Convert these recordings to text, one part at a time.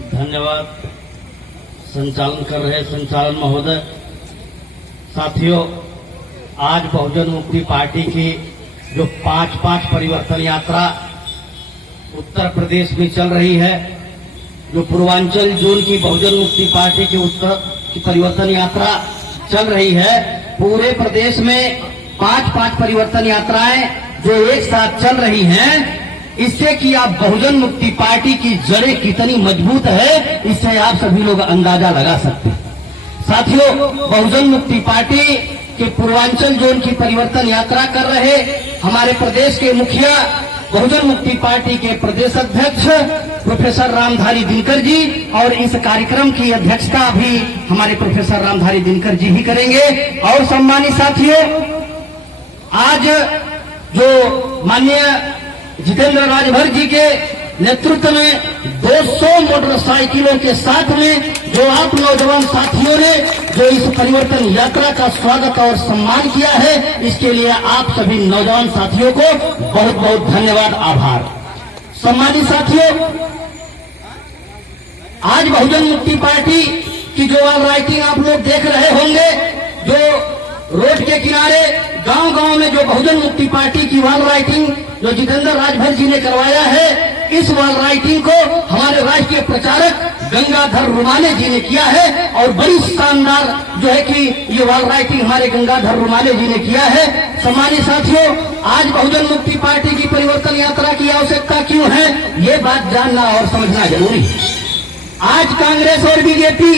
धन्यवाद संचालन कर रहे संचालन महोदय। साथियों, आज बहुजन मुक्ति पार्टी की जो 5-5 परिवर्तन यात्रा उत्तर प्रदेश में चल रही है, जो पूर्वांचल जोन की बहुजन मुक्ति पार्टी की उत्तर की परिवर्तन यात्रा चल रही है, पूरे प्रदेश में 5-5 परिवर्तन यात्राएं जो एक साथ चल रही हैं, इससे कि आप बहुजन मुक्ति पार्टी की जड़ें कितनी मजबूत है, इससे आप सभी लोग अंदाजा लगा सकते हैं। साथियों, बहुजन मुक्ति पार्टी के पूर्वांचल जोन की परिवर्तन यात्रा कर रहे हमारे प्रदेश के मुखिया, बहुजन मुक्ति पार्टी के प्रदेश अध्यक्ष प्रोफेसर रामधारी दिनकर जी, और इस कार्यक्रम की अध्यक्षता भी हमारे प्रोफेसर रामधारी दिनकर जी ही करेंगे। और सम्मानित साथियों, आज जो माननीय जितेंद्र राजभर जी के नेतृत्व में 200 मोटरसाइकिलों के साथ में जो आप नौजवान साथियों ने जो इस परिवर्तन यात्रा का स्वागत और सम्मान किया है, इसके लिए आप सभी नौजवान साथियों को बहुत बहुत धन्यवाद, आभार। सम्मानित साथियों, आज बहुजन मुक्ति पार्टी की जो वॉल राइटिंग आप लोग देख रहे होंगे, जो रोड के किनारे गांव-गांव में जो बहुजन मुक्ति पार्टी की वॉल राइटिंग जो जितेंद्र राजभर जी ने करवाया है, इस वॉल राइटिंग को हमारे राष्ट्रीय प्रचारक गंगाधर रुमाले जी ने किया है, और बड़ी शानदार जो है कि ये वॉल राइटिंग हमारे गंगाधर रुमाले जी ने किया है। सम्मानित साथियों, आज बहुजन मुक्ति पार्टी की परिवर्तन यात्रा की आवश्यकता क्यों है, ये बात जानना और समझना जरूरी है। आज कांग्रेस और बीजेपी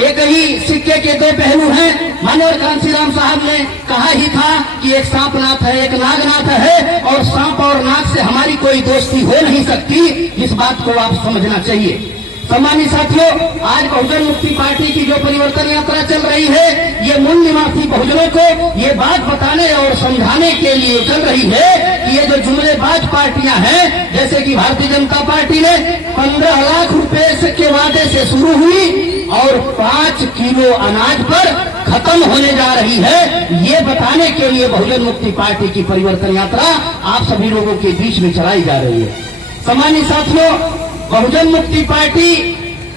एक ही सिक्के के दो पहलू हैं। मनोहर कांशीराम साहब ने कहा ही था कि एक सांपनाथ है, एक नागनाथ है, और सांप और नाग से हमारी कोई दोस्ती हो नहीं सकती। इस बात को आप समझना चाहिए। सम्मानित साथियों, आज बहुजन मुक्ति पार्टी की जो परिवर्तन यात्रा चल रही है, ये मूल निवासी बहुजनों को ये बात बताने और समझाने के लिए चल रही है कि ये जो जुमलेबाज पार्टियां हैं, जैसे कि भारतीय जनता पार्टी ने 15 लाख रुपए के वादे से शुरू हुई और 5 किलो अनाज पर खत्म होने जा रही है, ये बताने के लिए बहुजन मुक्ति पार्टी की परिवर्तन यात्रा आप सभी लोगों के बीच में चलाई जा रही है। सम्मानित साथियों, बहुजन मुक्ति पार्टी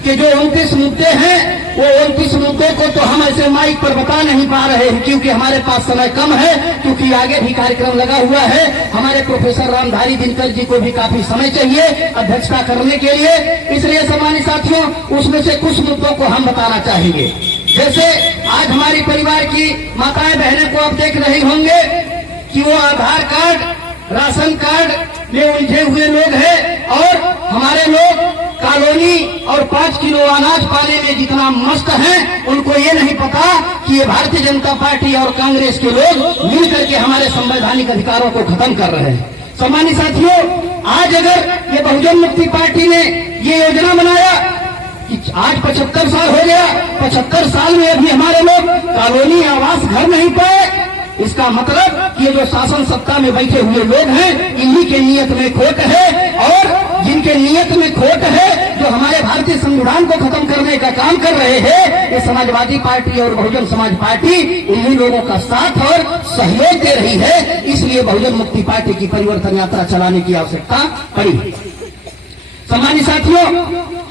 के जो 29 मुद्दे हैं, वो 29 मुद्दों को तो हम ऐसे माइक पर बता नहीं पा रहे हैं, क्योंकि हमारे पास समय कम है, क्योंकि आगे भी कार्यक्रम लगा हुआ है। हमारे प्रोफेसर रामधारी दिनकर जी को भी काफी समय चाहिए अध्यक्षता करने के लिए। इसलिए सम्मानित साथियों, उसमें से कुछ मुद्दों को हम बताना चाहेंगे। जैसे आज हमारी परिवार की माताएं बहनें को आप देख रहे होंगे कि वो आधार कार्ड, राशन कार्ड में उलझे हुए लोग हैं, और हमारे लोग कॉलोनी और 5 किलो अनाज पाने में जितना मस्त हैं, उनको ये नहीं पता कि ये भारतीय जनता पार्टी और कांग्रेस के लोग मिलकर के हमारे संवैधानिक अधिकारों को खत्म कर रहे हैं। सम्मानित साथियों, आज अगर ये बहुजन मुक्ति पार्टी ने ये योजना बनाया कि आज 75 साल हो गया, 75 साल में अभी हमारे लोग कॉलोनी आवास घर नहीं पाए, इसका मतलब ये जो शासन सत्ता में बैठे हुए लोग हैं, इन्हीं के नियत में खोट है, और जिनके नियत में खोट है, जो हमारे भारतीय संविधान को खत्म करने का काम कर रहे हैं, ये समाजवादी पार्टी और बहुजन समाज पार्टी इन्हीं लोगों का साथ और सहयोग दे रही है। इसलिए बहुजन मुक्ति पार्टी की परिवर्तन यात्रा चलाने की आवश्यकता पड़ी। सम्मानित साथियों,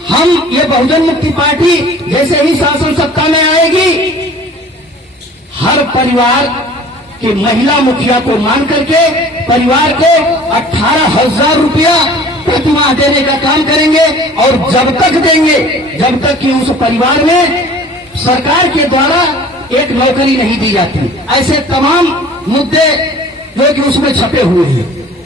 हम ये बहुजन मुक्ति पार्टी जैसे ही शासन सत्ता में आएगी, हर परिवार कि महिला मुखिया को मान करके परिवार को 18,000 रुपया प्रति माह देने का काम करेंगे, और जब तक देंगे जब तक कि उस परिवार में सरकार के द्वारा एक नौकरी नहीं दी जाती। ऐसे तमाम मुद्दे जो कि उसमें छपे हुए हैं।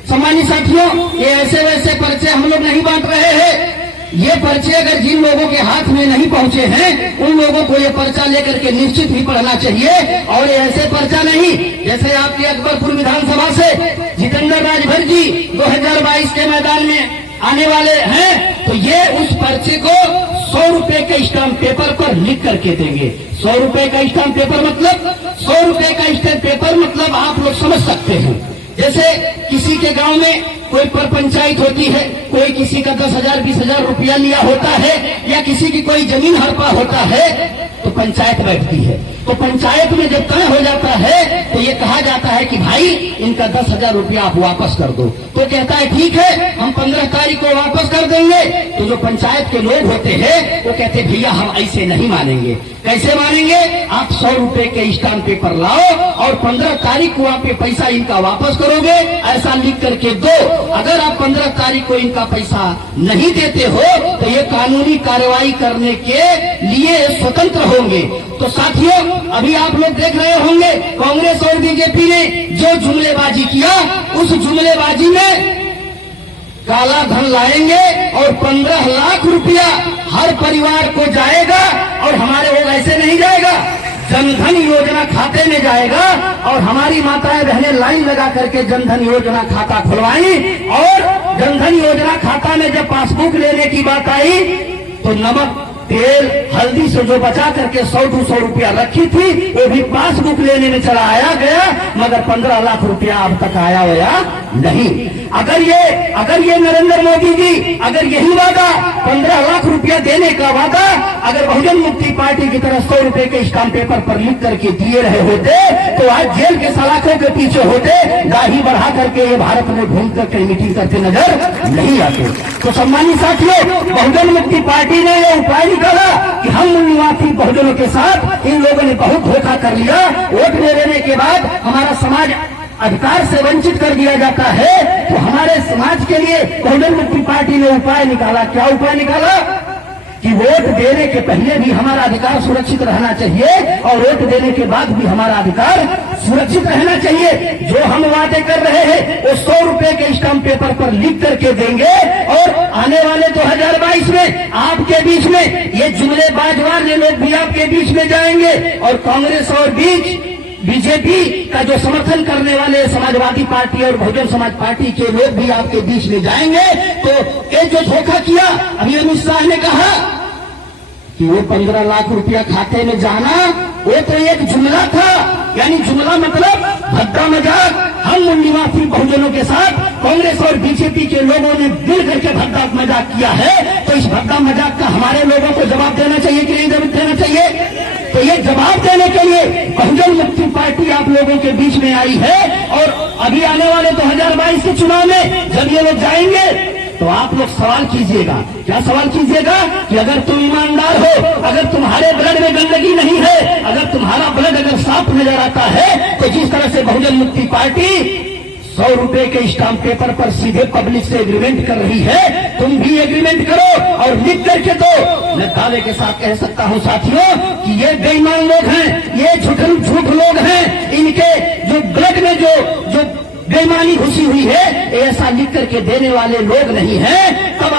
सम्मानित साथियों, ये ऐसे वैसे पर्चे हम लोग नहीं बांट रहे हैं। ये पर्चे अगर जिन लोगों के हाथ में नहीं पहुंचे हैं, उन लोगों को ये पर्चा लेकर के निश्चित ही पढ़ना चाहिए। और ये ऐसे पर्चा नहीं, जैसे आपके अकबरपुर विधानसभा से जितेंद्र राजभर जी 2022 के मैदान में आने वाले हैं, तो ये उस पर्चे को 100 रुपए के स्टाम्प पेपर पर लिख करके देंगे। 100 रुपए का स्टाम्प पेपर मतलब 100 रुपए का स्टाम्प पेपर मतलब आप लोग समझ सकते हैं। जैसे किसी के गांव में कोई पर पंचायत होती है, कोई किसी का 10,000 20,000 रुपया लिया होता है, या किसी की कोई जमीन हड़पा होता है, तो पंचायत बैठती है। तो पंचायत में जब तय हो जाता है तो ये कहा जाता है कि भाई इनका 10,000 रुपया आप वापस कर दो। तो कहता है ठीक है, हम 15 तारीख को वापस कर देंगे। तो जो पंचायत के लोग होते हैं वो कहते भैया हम ऐसे नहीं मानेंगे। कैसे मानेंगे? आप 100 रुपए के स्टाम्प पेपर लाओ और 15 तारीख को आप ये पैसा इनका वापस करोगे, ऐसा लिख करके दो। अगर आप 15 तारीख को इनका पैसा नहीं देते हो तो ये कानूनी कार्रवाई करने के लिए स्वतंत्र होंगे। तो साथियों, अभी आप लोग देख रहे होंगे कांग्रेस और बीजेपी ने जो जुमलेबाजी किया, उस जुमलेबाजी में काला धन लाएंगे और 15 लाख रुपया हर परिवार को जाएगा। और हमारे वो ऐसे नहीं जाएगा, जनधन योजना खाते में जाएगा। और हमारी माताएं बहनें लाइन लगा करके जनधन योजना खाता खुलवाई। और जनधन योजना खाता में जब पासबुक लेने की बात आई तो नमक तेल हल्दी से जो बचा करके 100-200 रुपया रखी थी वो भी पासबुक लेने में चला आया गया, मगर 15 लाख रुपया अब तक आया हुआ नहीं। अगर ये नरेंद्र मोदी जी अगर यही वादा 15 लाख रुपया देने का वादा अगर बहुजन मुक्ति पार्टी की तरफ 100 रुपए के स्टाम्प पेपर पर लिख करके दिए रहे होते तो आज जेल के सलाखों के पीछे होते, दाढ़ी बढ़ा करके ये भारत में घूम करके मीटिंग करते नजर नहीं आते। तो सम्मानित साथियों, बहुजन मुक्ति पार्टी ने यह उपाय निकाला कि हम निवासी बहुजनों के साथ इन लोगों ने बहुत धोखा कर लिया। वोट ले लेने के बाद हमारा समाज अधिकार से वंचित कर दिया जाता है। तो हमारे समाज के लिए बहुजन मुक्ति पार्टी ने उपाय निकाला। क्या उपाय निकाला? कि वोट देने के पहले भी हमारा अधिकार सुरक्षित रहना चाहिए और वोट देने के बाद भी हमारा अधिकार सुरक्षित रहना चाहिए। जो हम वादे कर रहे हैं वो 100 रुपए के स्टाम्प पेपर पर लिख करके देंगे। और आने वाले 2022 में आपके बीच में ये जुमलेबाजवार ये लोग भी आपके बीच में जाएंगे। और कांग्रेस और बीजेपी का जो समर्थन करने वाले समाजवादी पार्टी और बहुजन समाज पार्टी के लोग भी आपके बीच में जाएंगे। तो ये जो धोखा किया, अभी अमित शाह ने कहा कि वो 15 लाख रुपया खाते में जाना वो तो एक जुमला था। यानी जुमला मतलब भद्दा मजाक। हम निवासी बहुजनों के साथ कांग्रेस और बीजेपी के लोगों ने मिल करके भद्दा मजाक किया है। तो इस भद्दा मजाक का हमारे लोगों को जवाब देना चाहिए कि नहीं देना चाहिए? तो ये जवाब देने के लिए बहुजन मुक्ति पार्टी आप लोगों के बीच में आई है। और अभी आने वाले 2022 के चुनाव में जब ये लोग जाएंगे तो आप लोग सवाल कीजिएगा। क्या सवाल कीजिएगा? कि अगर तुम ईमानदार हो, अगर तुम्हारे ब्लड में गंदगी नहीं है, अगर तुम्हारा ब्लड अगर साफ नजर आता है, तो जिस तरह से बहुजन मुक्ति पार्टी 100 रुपए के स्टाम्प पेपर पर सीधे पब्लिक से एग्रीमेंट कर रही है, तुम भी एग्रीमेंट करो और लिख करके दो। मैं दावे के साथ कह सकता हूं साथियों कि ये बेईमान लोग हैं, ये झूठ लोग हैं। इनके जो ब्लड में जो बेईमानी घुसी हुई है, ऐसा लिख करके देने वाले लोग नहीं हैं। तब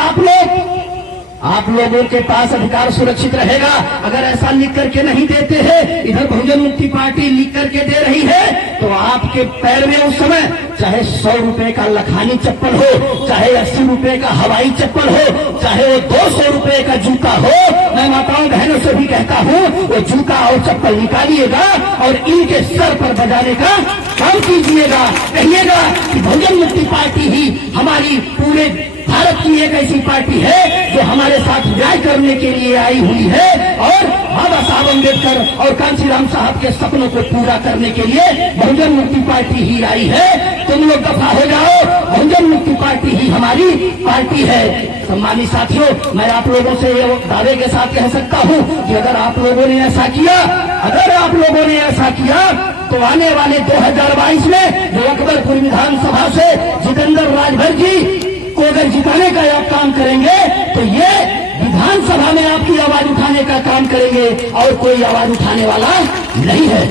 आप लोगों के पास अधिकार सुरक्षित रहेगा। अगर ऐसा लिख करके नहीं देते हैं, इधर बहुजन मुक्ति पार्टी लिख करके दे रही है, तो आपके पैर में उस समय चाहे 100 रुपए का लखानी चप्पल हो, चाहे 80 रुपए का हवाई चप्पल हो, चाहे वो 200 रुपए का जूता हो, मैं माताओं बहनों से भी कहता हूं वो जूता और चप्पल निकालिएगा और इनके सर पर बजाने का काम कीजिएगा। कहिएगा कि बहुजन मुक्ति पार्टी ही हमारी पूरे भारत की एक ऐसी पार्टी है जो हमारे साथ न्याय करने के लिए आई हुई है और बाबा साहब अम्बेडकर और कांशीराम साहब के सपनों को पूरा करने के लिए बहुजन मुक्ति पार्टी ही आई है। तुम लोग दफा हो जाओ, बहुजन मुक्ति पार्टी ही हमारी पार्टी है। सम्मानित साथियों, मैं आप लोगों से ये दावे के साथ कह सकता हूं कि अगर आप लोगों ने ऐसा किया तो आने वाले 2022 में जो अकबरपुर विधानसभा से जितेंद्र राजभर जी को अगर जिताने का आप काम करेंगे तो ये विधानसभा में आपकी आवाज उठाने का काम करेंगे और कोई आवाज उठाने वाला नहीं है।